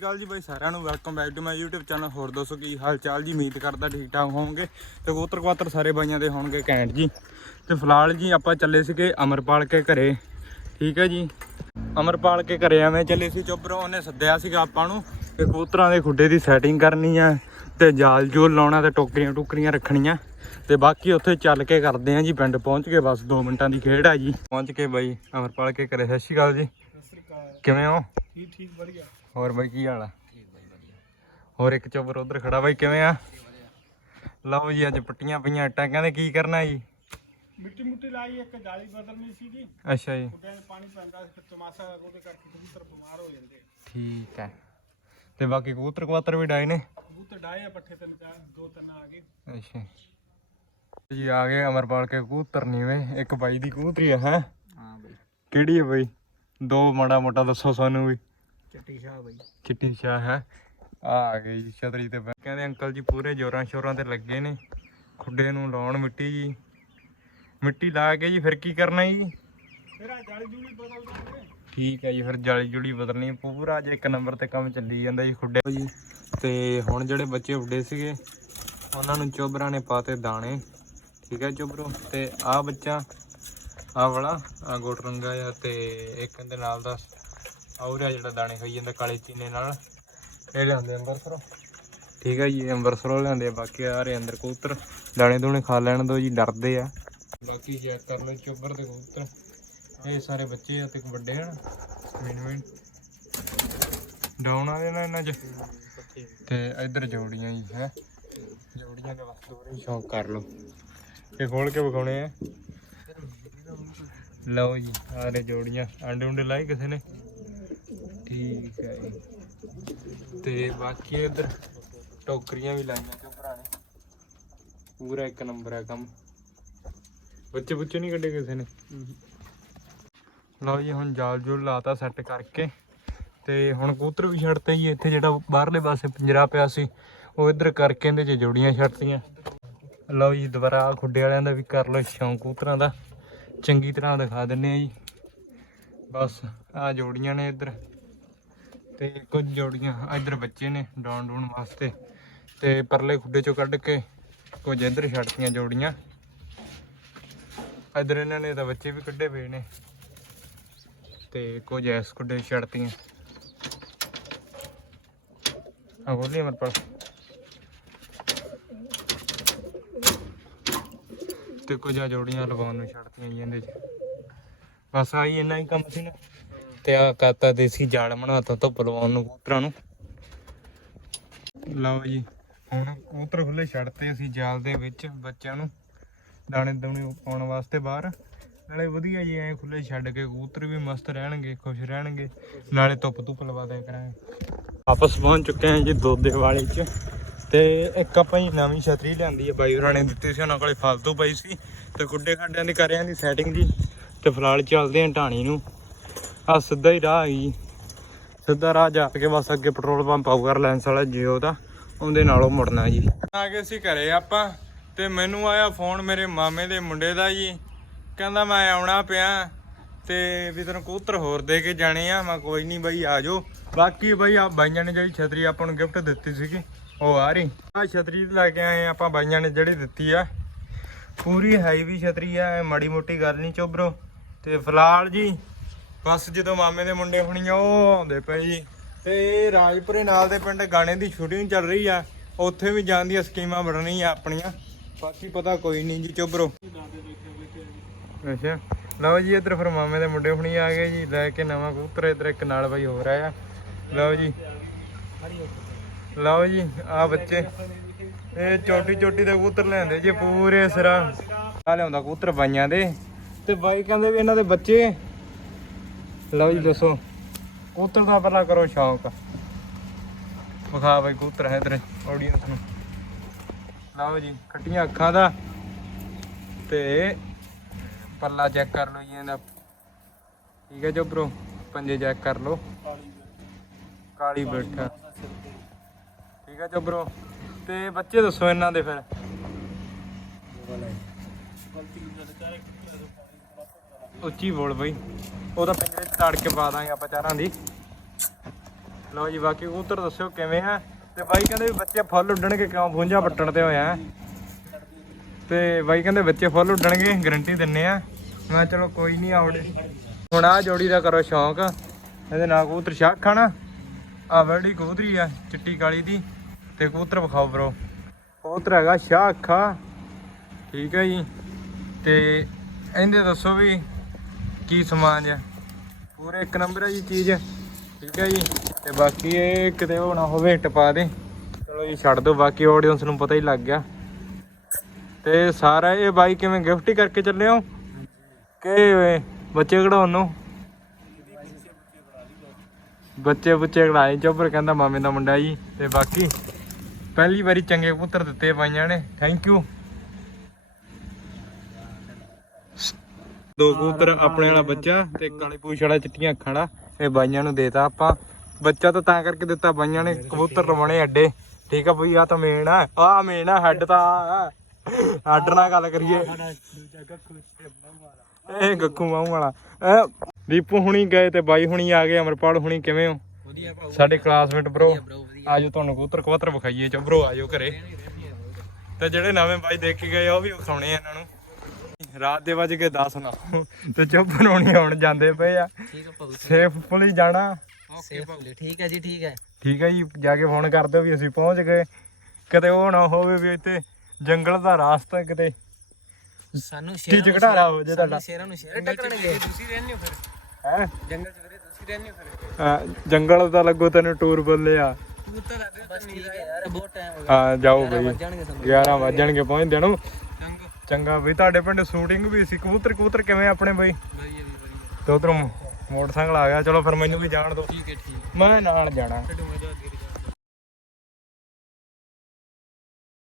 ਸ਼੍ਰੀ ਅਕਾਲ ਜੀ ਬਾਈ ਸਾਰਿਆਂ ਨੂੰ welcome back to my YouTube channel ਹੋਰ ਦੱਸੋ ਕੀ ਹਾਲ ਚਾਲ ਜੀ? ਉਮੀਦ ਕਰਦਾ ਠੀਕ ਠਾਕ ਹੋਵੋਗੇ। ਤੇ ਕਬੂਤਰ ਕਵਾਤਰ ਸਾਰੇ ਬਾਈਆਂ ਦੇ ਹੋਣਗੇ ਘੈਂਟ ਜੀ। ਤੇ ਫਿਲਹਾਲ ਜੀ ਆਪਾਂ ਚੱਲੇ ਸੀਗੇ ਅਮਰਪਾਲ ਕੇ ਘਰੇ। ਠੀਕ ਹੈ ਜੀ? ਅਮਰਪਾਲ ਕੇ ਘਰੇ ਐਵੇਂ ਚੱਲੇ ਸੀ ਚੋਬਰੋਂ ਉਹਨੇ ਸੱਦਿਆ ਸੀਗਾ ਆਪਾਂ ਨੂੰ ਤੇ ਕਬੂਤਰਾਂ ਦੇ ਖੁੱਡੇ ਦੀ ਸੈਟਿੰਗ ਕਰਨੀ ਆ ਤੇ ਜਾਲ ਜੂਲ ਲਾਉਣਾ ਤੇ ਟੋਕਰੀਆਂ ਟੁਕਰੀਆਂ ਰੱਖਣੀਆਂ। ਤੇ ਬਾਕੀ ਉੱਥੇ ਚੱਲ ਕੇ ਕਰਦੇ ਆ ਜੀ ਪਿੰਡ ਪਹੁੰਚ ਕੇ ਬਸ 2 ਮਿੰਟਾਂ ਦੀ ਖੇਡ ਆ ਜੀ। ਪਹੁੰਚ ਕੇ ਬਾਈ ਅਮਰਪਾਲ ਕੇ ਘਰੇ ਸਤਿ ਸ਼੍ਰੀ ਅਕਾਲ ਜੀ। ਕਿਵੇਂ ਹੋ? ਠੀਕ ਠੀਕ ਵਧੀਆ। ਹੋਰ ਬਾਈ ਕੀ ਹਾਲ ਆ? ਹੋਰ ਇੱਕ ਚੋਬਰ ਉਧਰ ਖੜਾ ਬਾਈ ਕਿਵੇਂ ਆ? ਲਓ ਜੀ ਅੱਜ ਪੱਟੀਆਂ ਪਈਆਂ ਇੱਟਾਂ ਕਹਿੰਦੇ ਕੀ ਕਰਨਾ ਜੀ? ਮਿੱਟੀ ਮੁੱਟੀ ਲਾਈ ਇੱਕ ਜਾਲੀ ਬਦਲਣੀ ਸੀਗੀ। ਅੱਛਾ ਜੀ। 'ਚ ਪਾਣੀ ਪੈਂਦਾ ਫਿਰ ਤਮਾਸ਼ਾ ਉਹਦੇ ਕਰਕੇ ਕਬੂਤਰ ਬਿਮਾਰ ਹੋ ਜਾਂਦੇ। ਠੀਕ ਹੈ ਤੇ ਬਾਕੀ ਕਬੂਤਰ ਕਵਾਤਰ ਵੀ ਡਾਏ ਨੇ? ਕਬੂਤਰ ਡਾਏ ਆ ਪੱਠੇ ਤਿੰਨ ਚਾਰ ਦੋ ਤਿੰਨ ਆ ਗਏ। ਅੱਛਾ ਜੀ। ਆ ਗਏ ਅਮਰਪਾਲ ਕੇ ਕਬੂਤਰ ਨੀਵੇਂ ਇੱਕ ਬਾਈ ਦੀ ਕਬੂਤਰੀ ਹੈ ਹੈ? ਹਾਂ ਬਈ। ਕਿਹੜੀ ਹੈ ਬਾਈ? ਦੋ ਮਾੜਾ ਮੋਟਾ ਦੱਸੋ ਸਾਨੂੰ ਵੀ। ਚਿੱਟੀ ਸ਼ਾਹ ਬਈ। ਚਿੱਟੀ ਸ਼ਾਹ ਹੈ। ਆ ਆ ਗਈ ਜੀ ਛਤਰੀ ਤੇ ਬੈ- ਕਹਿੰਦੇ ਅੰਕਲ ਜੀ ਪੂਰੇ ਜੋਰਾਂ ਸ਼ੋਰਾਂ ਤੇ ਲੱਗੇ ਨੇ। ਖੁੱਡੇ ਨੂੰ ਲਾਉਣ ਮਿੱਟੀ ਜੀ। ਮਿੱਟੀ ਲਾ ਕੇ ਜੀ ਫਿਰ ਕੀ ਕਰਨਾ ਜੀ? ਫਿਰ ਆ ਜਾਲੀ ਜੂਲੀ ਬਦਲ ਦਿੰਦੇ ਠੀਕ ਹੈ ਜੀ ਫਿਰ ਜਾਲੀ ਜੁਲੀ ਬਦਲਣੀ ਪੂਰਾ ਅੱਜ ਇੱਕ ਨੰਬਰ ਤੇ ਕੰਮ ਚੱਲੀ ਜਾਂਦਾ ਜੀ ਖੁੱਡੇ ਜੀ। ਤੇ ਹੁਣ ਜਿਹੜੇ ਬੱਚੇ ਉੱਡੇ ਸੀਗੇ ਉਹਨਾਂ ਨੂੰ ਚੋਬਰਾਂ ਨੇ ਪਾਤੇ ਦਾਣੇ। ਠੀਕ ਹੈ ਚੋਬਰੋ? ਤੇ ਆਹ ਬੱਚਾ ਆਹ ਵਾਲਾ ਆ ਗੋਟ ਰੰਗਾ ਆ ਤੇ ਇੱਕ ਇਹਦੇ ਨਾਲ ਦਾ ਆਉਰਿਆ ਜਿਹੜਾ ਦਾਣੇ ਖਾਈ ਜਾਂਦਾ ਕਾਲੇ ਚੀਨੇ ਨਾਲ। ਇਹ ਲਿਆਂਦੇ ਅੰਬਰਸਰੋਂ। ਠੀਕ ਹੈ ਜੀ ਅੰਬਰਸਰੋਂ ਲਿਆਂਦੇ ਆ, ਬਾਕੀ ਆ ਰਹੇ ਅੰਦਰ ਕਬੂਤਰ। ਦਾਣੇ ਦੂਣੇ ਖਾ ਲੈਣ ਦੋ ਜੀ ਡਰਦੇ ਆ। ਬਾਕੀ ਚੈੱਕ ਕਰ ਲਓ ਚੋਬਰ ਦੇ ਕਬੂਤਰ। ਇਹ ਸਾਰੇ ਬੱਚੇ ਆ ਤੇ ਵੱਡੇ ਹਨ ਮੀਨ ਮੀਨ ਡਾਉਣ ਵਾਲੇ ਨਾ ਇਹਨਾਂ ਚ। ਤੇ ਇੱਧਰ ਜੋੜੀਆਂ ਜੀ ਹੈ। ਜੋੜੀਆਂ ਦੇ ਬਸ ਦੋਰੇ ਸ਼ੌਂਕ ਕਰ ਲਓ। ਇਹ ਖੋਲ ਕੇ ਵਿਖਾਉਣੇ ਆ। ਲਓ ਜੀ ਆਰੇ ਜੋੜੀਆਂ। ਆਂਡੇ ਉਂਡੇ ਲਾਏ ਕਿਸੇ ਨੇ? ਠੀਕ ਹੈ ਜੀ। ਤੇ ਬਾਕੀ ਇੱਧਰ ਟੋਕਰੀਆਂ ਵੀ ਲਾਈਆਂ ਤੇ ਭਰਾ ਨੇ। ਪੂਰਾ ਇੱਕ ਨੰਬਰ ਹੈ ਕੰਮ। ਬੱਚੇ ਬੁੱਚੇ ਨਹੀਂ ਕੱਢੇ ਕਿਸੇ ਨੇ? ਲਓ ਜੀ, ਹੁਣ ਜਾਲ ਜੁਲ ਲਾਤਾ ਸੈੱਟ ਕਰਕੇ। ਤੇ ਹੁਣ ਕਬੂਤਰ ਵੀ ਛੱਡਤੇ ਜੀ। ਇੱਥੇ ਜਿਹੜਾ ਬਾਹਰਲੇ ਪਾਸੇ ਪਿੰਜਰਾ ਪਿਆ ਸੀ, ਉਹ ਇੱਧਰ ਕਰਕੇ ਇਹਦੇ 'ਚ ਜੋੜੀਆਂ ਛੱਡਤੀਆਂ। ਲਓ ਜੀ, ਦੁਬਾਰਾ ਖੁੱਡੇ ਵਾਲਿਆਂ ਦਾ ਵੀ ਕਰ ਲਓ ਸ਼ੌਂਕ ਕਬੂਤਰਾਂ ਦਾ। ਚੰਗੀ ਤਰ੍ਹਾਂ ਦਿਖਾ ਦਿੰਨੇ ਆ ਜੀ। ਬਸ ਆ ਜੋੜੀਆਂ ਨੇ ਇੱਧਰ ਤੇ ਕੁਝ ਜੋੜੀਆਂ ਇੱਧਰ ਬੱਚੇ ਨੇ ਡਾਉਣ ਡੂਣ ਵਾਸਤੇ ਤੇ ਪਰਲੇ ਖੁੱਡੇ ਚੋਂ ਕੱਢ ਕੇ ਕੁਝ ਇੱਧਰ ਛੱਡਤੀਆਂ ਜੋੜੀਆਂ। ਇੱਧਰ ਇਹਨਾਂ ਨੇ ਤਾਂ ਬੱਚੇ ਵੀ ਕੱਢੇ ਪਏ ਨੇ ਤੇ ਕੁਝ ਐਸ ਖੁੱਡੇ ਛੱਡਤੀਆਂ। ਆ ਗੋਲੀ ਮਰ ਪਰ ਤੇ ਕੁਝ ਆ ਜੋੜੀਆਂ ਲਗਾਉਣ ਨੂੰ ਛੱਡਤੀਆਂ ਜੀ ਇਹਦੇ ਚ। ਬਸ ਆਈ ਇੰਨਾ ਹੀ ਕੰਮ ਸੀ ਨਾ। ਤੇ ਆ ਕਾਤਾ ਦੇਸੀ ਜਾਲ ਬਣਾਤਾ ਧੁੱਪ ਲਵਾਉਣ ਨੂੰ ਕਬੂਤਰਾਂ ਨੂੰ। ਲਓ ਜੀ, ਹੁਣ ਕਬੂਤਰ ਖੁੱਲੇ ਛੱਡਤੇ ਅਸੀਂ ਜਾਲ ਦੇ ਵਿੱਚ ਬੱਚਿਆਂ ਨੂੰ। ਦਾਣੇ ਦੂਣੇ ਪਾਉਣ ਵਾਸਤੇ ਬਾਹਰ। ਨਾਲੇ ਵਧੀਆ ਜੀ, ਐ ਖੁੱਲੇ ਛੱਡ ਕੇ ਕਬੂਤਰ ਵੀ ਮਸਤ ਰਹਿਣਗੇ, ਖੁਸ਼ ਰਹਿਣਗੇ। ਨਾਲੇ ਧੁੱਪ ਧੁੱਪ ਲਵਾ ਦਿਆ ਕਰਾਂਗੇ। ਵਾਪਸ ਪਹੁੰਚ ਚੁੱਕੇ ਹਾਂ ਜੀ ਦੋਦੇ ਵਾਲੇ ਚ। ਤੇ ਇੱਕ ਆਪਾਂ ਹੀ ਨਵੀਂ ਛਤਰੀ ਲਿਆਂਦੀ ਹੈ ਬਾਈ ਹੋਰਾਂ ਨੇ ਦਿੱਤੀ ਸੀ, ਉਹਨਾਂ ਕੋਲੇ ਫਾਲਤੂ ਪਈ ਸੀ। ਤੇ ਗੁੱਡੇ ਖਾਡਿਆਂ ਦੀ ਕਰਿਆਂ ਦੀ ਸੈਟਿੰਗ ਜੀ। ਤੇ ਫਿਲਹਾਲ ਚੱਲਦੇ ਆਂ ਢਾਣੀ ਨੂੰ। ਆ ਸਿੱਧਾ ਹੀ ਰਾਹ ਹੈ ਜੀ। ਸਿੱਧਾ ਰਾਹ ਜਾ ਕੇ ਬਸ ਅੱਗੇ ਪੈਟਰੋਲ ਪੰਪ ਆਊਗਾ, ਰਿਲਾਇੰਸ ਵਾਲਾ ਜੀਓ ਦਾ। ਉਹਦੇ ਨਾਲੋਂ ਮੁੜਨਾ ਜੀ। ਆ ਕੇ ਅਸੀਂ ਘਰੇ ਆਪਾਂ ਤੇ ਮੈਨੂੰ ਆਇਆ ਫੋਨ ਮੇਰੇ ਮਾਮੇ ਦੇ ਮੁੰਡੇ ਦਾ ਜੀ। ਕਹਿੰਦਾ ਮੈਂ ਆਉਣਾ ਪਿਆ ਤੇ ਵੀ ਤੈਨੂੰ ਕਬੂਤਰ ਹੋਰ ਦੇ ਕੇ ਜਾਣੇ ਆ। ਮੈਂ ਕੋਈ ਨਹੀਂ ਬਾਈ, ਆ ਜਾਓ। ਬਾਕੀ ਬਾਈ ਆ ਬਾਈਆਂ ਨੇ ਜਿਹੜੀ ਛਤਰੀ ਆਪਾਂ ਨੂੰ ਗਿਫਟ ਦਿੱਤੀ ਸੀਗੀ, ਉਹ ਆ ਰਹੀ। ਆ ਛਤਰੀ ਲੈ ਕੇ ਆਏ ਆਪਾਂ, ਬਾਈਆਂ ਨੇ ਜਿਹੜੀ ਦਿੱਤੀ ਆ। ਪੂਰੀ ਹੈਵੀ ਛਤਰੀ ਆ ਮਾੜੀ ਮੋਟੀ ਗੱਲ ਨਹੀਂ ਚੋਬਰੋ ਤੇ ਫਿਲਹਾਲ ਜੀ, ਬਸ ਜਦੋਂ ਮਾਮੇ ਦੇ ਮੁੰਡੇ ਹੁਣੀ ਉਹ ਆਉਂਦੇ ਪਏ ਜੀ। ਤੇ ਇਹ ਰਾਜਪੁਰੇ ਨਾਲ ਦੇ ਪਿੰਡ ਗਾਣੇ ਦੀ ਸ਼ੂਟਿੰਗ ਚੱਲ ਰਹੀ ਆ, ਉੱਥੇ ਵੀ ਜਾਣ ਦੀਆਂ ਸਕੀਮਾਂ ਬਣਨੀਆਂ ਆਪਣੀਆਂ। ਬਾਕੀ ਪਤਾ ਕੋਈ ਨਹੀਂ ਜੀ ਚੋਬਰੋ ਅੱਛਾ, ਲਓ ਜੀ, ਇੱਧਰ ਫਿਰ ਮਾਮੇ ਦੇ ਮੁੰਡੇ ਹੁਣੀ ਆ ਗਏ ਜੀ, ਲੈ ਕੇ ਨਵਾਂ ਕਬੂਤਰ, ਇੱਧਰ ਇੱਕ ਨਾਲ ਬਾਈ ਹੋ ਰਿਹਾ ਆ ਲਓ ਜੀ। ਲਓ ਜੀ ਆ ਬੱਚੇ। ਇਹ ਚੋਟੀ ਚੋਟੀ ਦੇ ਕਬੂਤਰ ਲੈਂਦੇ ਜੀ, ਪੂਰੇ ਸਿਰਾ। ਆ ਲਿਆਉਂਦਾ ਕਬੂਤਰ ਬਾਈਆਂ ਦੇ। ਤੇ ਬਾਈ ਕਹਿੰਦੇ ਵੀ ਇਹਨਾਂ ਦੇ ਬੱਚੇ। ਲਓ ਜੀ ਦੱਸੋ, ਕਬੂਤਰ ਦਾ ਪਹਿਲਾਂ ਕਰੋ ਸ਼ੌਂਕ। ਵਿਖਾ ਬਾਈ ਕਬੂਤਰ ਹੈ ਤੇਰੇ ਆਡੀਅנס ਨੂੰ। ਲਓ ਜੀ, ਖੱਟੀਆਂ ਅੱਖਾਂ ਦਾ। ਤੇ ਪੱਲਾ ਚੈੱਕ ਕਰ ਲਓ ਜੀ ਇਹਦਾ। ਠੀਕ ਹੈ ਜੋ ਬ్రో ਪੰਜੇ ਚੈੱਕ ਕਰ ਲਓ। ਕਾਲੀ ਬੈਠਾ। ਠੀਕ ਹੈ ਜੋ ਬ్రో ਤੇ ਬੱਚੇ ਦੱਸੋ ਇਹਨਾਂ ਦੇ ਫਿਰ। ਉੱਚੀ ਬੋਲ ਬਈ। ਉਹ ਤਾਂ ਪਿੰਜਰੇ ਚ ਤਾੜ ਕੇ ਪਾ ਦਾਂਗੇ ਆਪਾਂ ਚਾਰਾਂ ਦੀ। ਲਓ ਜੀ, ਬਾਕੀ ਕਬੂਤਰ ਦੱਸਿਓ ਕਿਵੇਂ ਆ। ਤੇ ਬਾਈ ਕਹਿੰਦੇ ਵੀ ਬੱਚੇ ਫੁੱਲ ਉੱਡਣਗੇ, ਕਿਉਂ? ਫੁੰਝਾ ਪੱਟਣ ਤੇ ਹੋਇਆ। ਤੇ ਬਾਈ ਕਹਿੰਦੇ ਬੱਚੇ ਫੁੱਲ ਉੱਡਣਗੇ ਗਰੰਟੀ ਦਿੰਨੇ ਆ। ਮੈਂ ਕਿਹਾ ਚਲੋ ਕੋਈ ਨਹੀਂ ਆਉੜੇ ਹੁਣ ਆ ਜੋੜੀ ਦਾ ਕਰੋ ਸ਼ੌਂਕ। ਇਹਦੇ ਨਾਲ ਕਬੂਤਰ ਸ਼ਾਖ ਖਾਣਾ ਆ ਵੜੀ ਕਬੂਤਰੀ ਆ, ਚਿੱਟੀ ਕਾਲੀ ਦੀ। ਤੇ ਕਬੂਤਰ ਵਿਖਾਓ ਬਰੋ। ਕਬੂਤਰ ਹੈਗਾ ਸ਼ਾਹ ਅੱਖਾ ਠੀਕ ਹੈ ਜੀ। ਤੇ ਇਹਦੇ ਦੱਸੋ ਵੀ ਕੀ ਸਮਾਨ ਆ? ਪੂਰੇ ਇੱਕ ਨੰਬਰ ਹੈ ਜੀ ਚੀਜ਼। ਠੀਕ ਹੈ ਜੀ? ਤੇ ਬਾਕੀ ਇਹ ਕਿਤੇ ਹੋਣਾ ਹੋਵੇ ਟਪਾ ਦੇ। ਚਲੋ ਜੀ, ਛੱਡ ਦਿਓ। ਬਾਕੀ ਆਡੀਅנס ਨੂੰ ਪਤਾ ਹੀ ਲੱਗ ਗਿਆ। ਤੇ ਸਾਰਾ ਇਹ ਬਾਈ ਕਿਵੇਂ ਗਿਫਟ ਹੀ ਕਰਕੇ ਚੱਲੇ ਹੋ? ਕਿ ਬੱਚੇ ਕਢਾਉਣ ਨੂੰ? ਬੱਚੇ ਬੁੱਚੇ ਕਢਾਏ। ਚੋਬਰ ਕਹਿੰਦਾ, ਮਾਮੇ ਦਾ ਮੁੰਡਾ ਜੀ। ਤੇ ਬਾਕੀ ਪਹਿਲੀ ਵਾਰੀ ਚੰਗੇ ਪੁੱਤਰ ਦਿੱਤੇ ਪਾਈਆਂ ਨੇ। ਥੈਂਕ ਯੂ ਦੋ ਕਬੂਤਰ ਆਪਣੇ ਵਾਲਾ ਬੱਚਾ ਤੇ ਕਾਲੀ ਪੂਛ ਵਾਲਾ ਚਿੱਟੀਆਂ ਅੱਖਾਂ ਵਾਲਾ ਇਹ ਬਾਈਆਂ ਨੂੰ ਦੇਤਾ ਆਪਾਂ। ਬੱਚਾ ਤਾਂ ਤਾਂ ਕਰਕੇ ਦਿੱਤਾ ਬਾਈਆਂ ਨੇ ਕਬੂਤਰ ਰਵਾਣੇ ਅੱਡੇ। ਠੀਕ ਆ ਬਈ ਆ ਤਾਂ ਮੇਨ ਆ ਆ ਮੇਨ ਆ ਹੈੱਡ ਤਾਂ ਆਡਰ ਨਾਲ ਗੱਲ ਕਰੀਏ। ਇਹ ਗੱਕੂ ਮਾਹੂ ਵਾਲਾ। ਇਹ ਦੀਪੂ ਹੁਣੀ ਗਏ ਤੇ ਬਾਈ ਹੁਣੀ ਆ ਗਏ ਅਮਰਪਾਲ ਹੁਣੀ ਕਿਵੇਂ ਹੋ? ਸਾਡੇ ਕਲਾਸਮੇਟ ਬ్రో ਆਜੋ ਤੁਹਾਨੂੰ ਕਬੂਤਰ ਕਬੂਤਰ ਵਿਖਾਈਏ। ਚੋ ਬ్రో ਆਜੋ ਘਰੇ। ਤੇ ਜਿਹੜੇ ਨਵੇਂ ਬਾਈ ਦੇਖ ਕੇ ਗਏ ਉਹ ਵੀ ਵਿਖਾਉਣੇ ਆ ਇਹਨਾਂ ਨੂੰ। ਰਾਤ ਦੇ ਵੱਜ ਕੇ 10 ਨਾ। ਤੇ ਚੁੱਪ ਰੋਣੀ ਆਉਣ ਜਾਂਦੇ ਪਏ ਆ। ਠੀਕ ਭਾਉ ਸੇਫਫੁਲੀ ਜਾਣਾ। ਸੇਫਲੀ ਠੀਕ ਹੈ ਜੀ ਠੀਕ ਹੈ। ਠੀਕ ਹੈ ਜੀ ਜਾ ਕੇ ਫੋਨ ਕਰ ਦਿਓ ਵੀ ਅਸੀਂ ਪਹੁੰਚ ਗਏ। ਕਿਤੇ ਉਹ ਨਾ ਹੋਵੇ ਵੀ ਇੱਥੇ ਜੰਗਲ ਦਾ ਰਾਸਤਾ ਕਿਤੇ ਸਾਨੂੰ ਕੀ ਸ਼ੇਰਾਂ ਨੂੰ ਝਗੜਾਰਾ ਹੋ ਜੇ ਸਾਨੂੰ ਤੁਹਾਡਾ। ਸ਼ੇਰਾਂ ਨੂੰ ਸ਼ੇਰ ਟੱਕਰਨਗੇ। ਤੁਸੀਂ ਰਹਿੰਦੇ ਹੋ ਫਿਰ। ਹੈ? ਜੰਗਲ 'ਚ ਵੀਰੇ ਤੁਸੀਂ ਰਹਿੰਦੇ ਹੋ ਫਿਰ ਜੰਗਲ ਦਾ ਲੱਗੋ ਤੈਨੂੰ ਟੂਰ ਬੱਲੇ ਆ। ਕਬੂਤਰ ਆਦੇ ਬਸ ਠੀਕ ਹੈ ਯਾਰ ਬਹੁਤ ਟਾਈਮ ਹੋ ਹਾਂ ਜਾਓ ਗਿਆ ਬਈ। ਵੱਜ ਜਾਣਗੇ ਸਾਨੂੰ। 11 ਵਜਣਗੇ ਪਹੁੰਚਦੇ ਨੂੰ ਚੰਗਾ ਬਈ ਤੁਹਾਡੇ ਪਿੰਡ ਸ਼ੂਟਿੰਗ ਵੀ ਸੀ। ਕਬੂਤਰ ਕਬੂਤਰ ਕਿਵੇਂ ਆਪਣੇ ਬਈ? ਵਧੀਆ ਵੀ ਵਧੀਆ। ਤੇ ਉਧਰੋਂ ਮੋਟਰਸਾਈਕਲ ਆ ਗਿਆ। ਚਲੋ ਫਿਰ ਮੈਨੂੰ ਵੀ ਜਾਣ ਦਿਓ। ਠੀਕ ਹੈ ਠੀਕ ਮੈਂ ਨਾਲ ਜਾਣਾ।